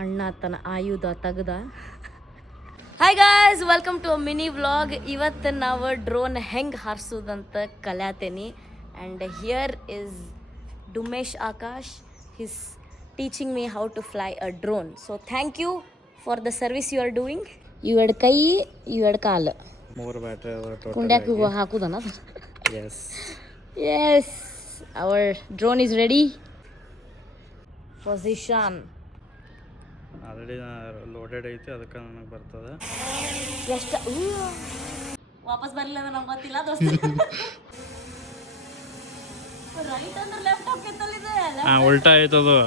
ಅಣ್ಣ ತನ್ನ ಆಯುಧ ತೆಗ್ದ. Hi guys, welcome to mini vlog. ಇವತ್ತು ನಾವು ಡ್ರೋನ್ ಹೆಂಗೆ ಹಾರಿಸೋದಂತ ಕಲ್ಯಾತೇನಿ. And here is ಡುಮೇಶ್ Akash. His teaching me how to fly a drone. So thank you for the service you are doing. ಇವೆರಡು ಕೈ, ಇವೆರಡು ಕಾಲು, 3 battery ಕುಂಡ್ಯಾಕ ಹಾಕುದನ. S S, hour drone is ready. Position already loaded ಐತಿ, ಅದಕ್ಕೆ ನನಗೆ ಬರ್ತದೆ. ಎಷ್ಟು ವಾಪಸ್ ಬರಲಿಲ್ಲ ಅಂದ್ರೆ ನಮ್ಗೆ ಗೊತ್ತಿಲ್ಲ ದೋಸ್ತ. ರೈಟ್ ಅಂದ್ರೆ ಲೆಫ್ಟ್ ಹೋಗ್ತಲ್ಲ ಇದು. ಉಲ್ಟಾ ಆಯ್ತದು.